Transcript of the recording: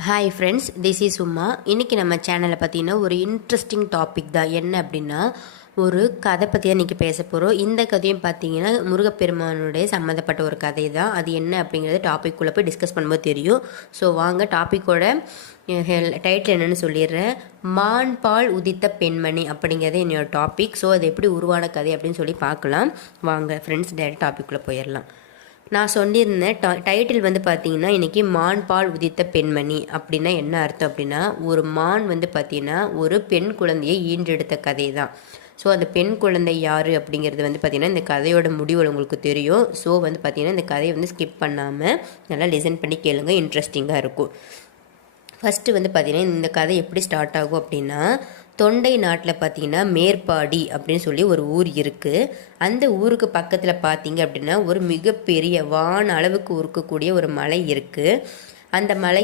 Hi friends, this is Uma. இன்றைக்கி நம்ம சேனலில் பார்த்தீங்கன்னா ஒரு இன்ட்ரெஸ்டிங் டாபிக் தான். என்ன அப்படின்னா, ஒரு கதை பற்றி தான் இன்றைக்கி பேச போகிறோம். இந்த கதையும் பார்த்தீங்கன்னா முருகப்பெருமானுடைய சம்மந்தப்பட்ட ஒரு கதை தான். அது என்ன அப்படிங்கிறது டாப்பிக்குள்ளே போய் டிஸ்கஸ் பண்ணும்போது தெரியும். ஸோ வாங்க டாப்பிக்கோட டைட்டில் என்னென்னு சொல்லிடுறேன். மான் பால் உதித்த பெண்மணி அப்படிங்கிறது என்னோட டாபிக். ஸோ அது எப்படி உருவான கதை அப்படின்னு சொல்லி பார்க்கலாம். வாங்க ஃப்ரெண்ட்ஸ், டேரக்ட் டாப்பிக்குள்ளே போயிடலாம். நான் சொல்லியிருந்தேன் டைட்டில் வந்து பார்த்தீங்கன்னா இன்றைக்கி மான் பால் உதித்த பெண்மணி அப்படின்னா என்ன அர்த்தம் அப்படின்னா, ஒரு மான் வந்து பார்த்திங்கன்னா ஒரு பெண் குழந்தையை ஈன்றெடுத்த கதை தான். ஸோ அந்த பெண் குழந்தை யார் அப்படிங்கிறது வந்து பார்த்திங்கன்னா இந்த கதையோட முடிவு உங்களுக்கு தெரியும். ஸோ வந்து பார்த்திங்கன்னா இந்த கதையை வந்து ஸ்கிப் பண்ணாமல் நல்லா லிசன் பண்ணி கேளுங்க, இன்ட்ரெஸ்டிங்காக இருக்கும். ஃபஸ்ட்டு வந்து பார்த்திங்கன்னா இந்த கதை எப்படி ஸ்டார்ட் ஆகும் அப்படின்னா, தொண்டை நாட்டில் பார்த்திங்கன்னா மேற்பாடி அப்படின்னு சொல்லி ஒரு ஊர் இருக்குது. அந்த ஊருக்கு பக்கத்தில் பார்த்திங்க அப்படின்னா ஒரு மிகப்பெரிய வான அளவுக்கு இருக்கக்கூடிய ஒரு மலை இருக்குது. அந்த மலை